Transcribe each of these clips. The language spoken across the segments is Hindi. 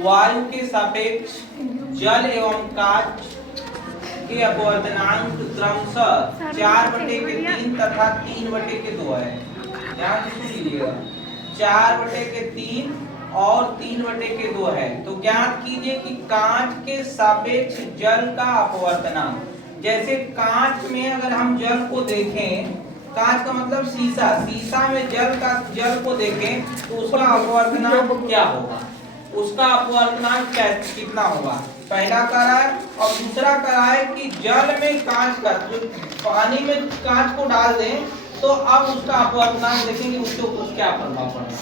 वायु के सापेक्ष जल एवं कांच के अपवर्तनांक क्रमशः 4/3 तथा 3/2 है। ध्यान से सुन लीजिएगा, 4/3 और 3/2 है। तो ज्ञात कीजिए कि कांच के सापेक्ष जल का अपवर्तनांक। जैसे कांच में अगर हम जल को देखें, कांच का मतलब शीशा, शीशा में जल को देखें तो उसका अपवर्तनांक क्या होगा, उसका अपवर्तनांक कितना होगा। पहला कह रहा है और दूसरा कह रहा है कि जल में कांच का, पानी में कांच को डाल दें तो अब उसका अपवर्तनांक देखेंगे, उसके ऊपर क्या प्रभाव पड़ रहा है।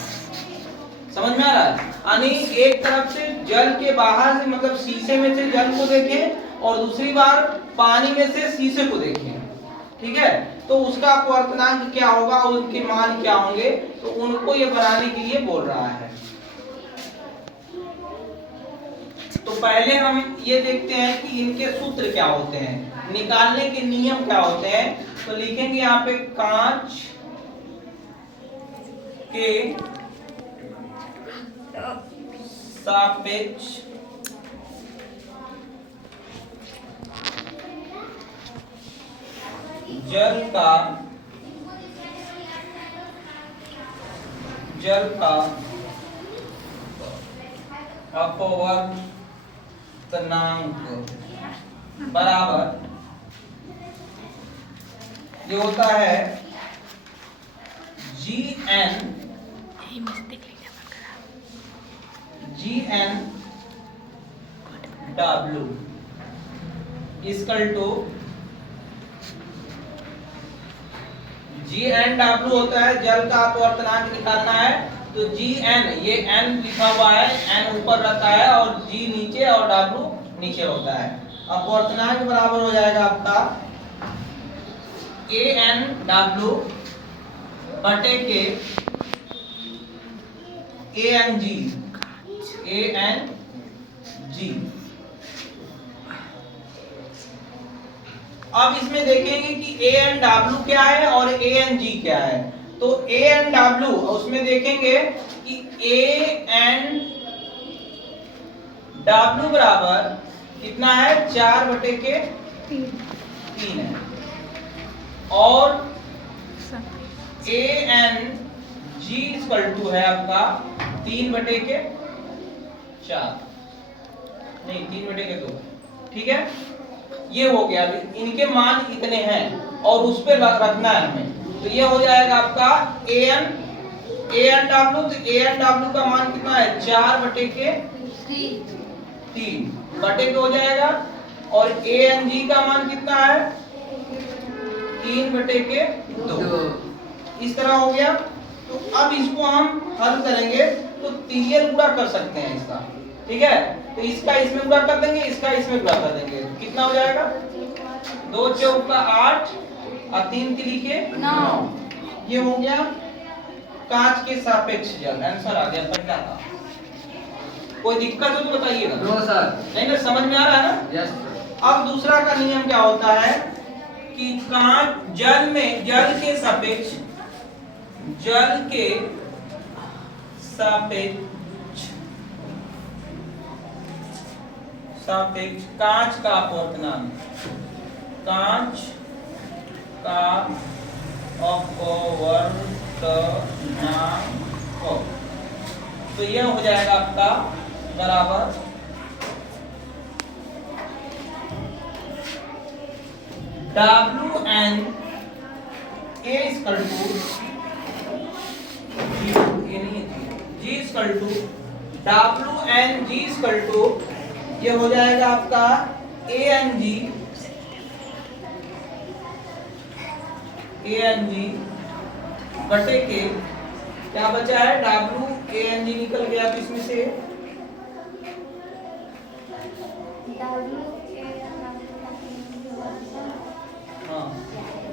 समझ में आ रहा है? यानी एक तरफ से जल के बाहर से मतलब शीशे में से जल को देखें और दूसरी बार पानी में से शीशे को देखें, ठीक है, तो उसका अपवर्तनांक क्या होगा और उनके मान क्या होंगे, तो उनको ये बनाने के लिए बोल रहा है। तो पहले हम ये देखते हैं कि इनके सूत्र क्या होते हैं, निकालने के नियम क्या होते हैं। तो लिखेंगे यहाँ पे कांच के सापेक्ष जल का अपवर्तनांक बराबर ये होता है GN W equal to GN W होता है जल का अपवर्तनांक निकालना है। तो GN ये N लिखा हुआ है, N ऊपर रहता है और G नीचे और W नीचे होता है। अपवर्तनांक बराबर हो जाएगा आपका ANW बटे के ANG। अब इसमें देखेंगे कि ANW क्या है और ANG क्या है। तो ANW उसमें देखेंगे कि ANW बराबर कितना है, 4/3 है और ANG इक्वल टू है आपका 3/4 नहीं 3/2, ठीक है। ये हो गया, इनके मान इतने हैं और उस पे रखना है हमें। तो ये हो जाएगा आपका ANW। तो ANW का मान कितना है, 4/3 बटे के हो जाएगा और ANG का मान कितना है, 3/2। इस तरह हो गया। तो अब इसको हम हल करेंगे तो तिर्यक गुणा कर सकते हैं इसका, ठीक है। तो इसका इसमें गुणा कर देंगे, इसका इसमें गुणा कर देंगे, कितना हो जाएगा, 2 चौका 8 और 3 तिरिके 9। ये हो गया कांच के सापेक्ष जल, आंसर आ गया पहला का। कोई दिक्कत हो तो बताइएगा। No sir. नहीं ना, समझ में आ रहा है ना? Yes sir. अब दूसरा का नियम क्या होता है कि कांच जल में जल के सापेक्ष कांच का अपवर्तनांक, कांच का अपवर्तनांक, तो यह हो जाएगा आपका बराबर WN A equal to G equal to WNG equal to ये हो जाएगा आपका ANG बटे के क्या बचा है, WANG निकल गया तो इसमें से हाँ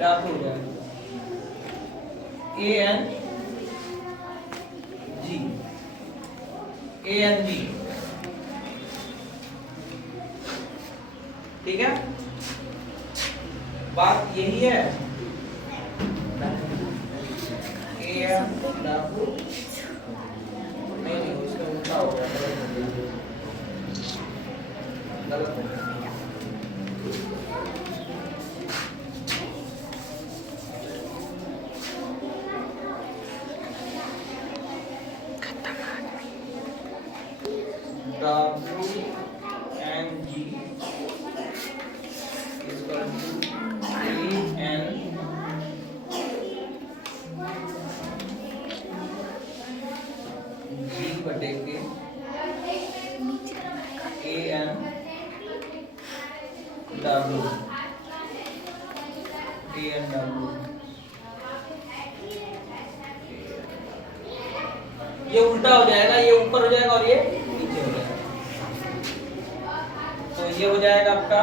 W ANG, ठीक है। बात यही है, नहीं उसका उल्टा हो गया। गलत है। W and G is equal to A and G बटे के A and W, A and W। ये उल्टा हो जाएगा, ये ऊपर हो जाएगा और ये नीचे हो जाएगा। तो ये हो जाएगा आपका,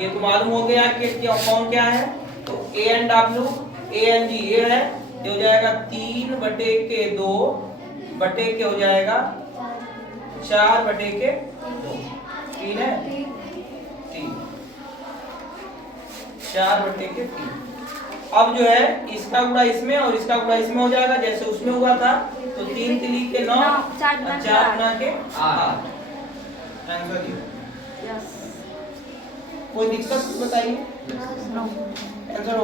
ये तो मालूम हो गया कि कौन क्या है। तो A and W, A and G ये है, ये हो जाएगा 3 बटे के 2 बटे के हो जाएगा 4 बटे के 2। 3 है, 3 4 बटे के 3। अब जो है इसका गुणा इसमें और इसका गुणा इसमें हो जाएगा, जैसे उसमें हुआ था। तो 3 3 के 9 4 गुना के 8। आंसर दियो। कोई दिक्कत बताइए। आंसर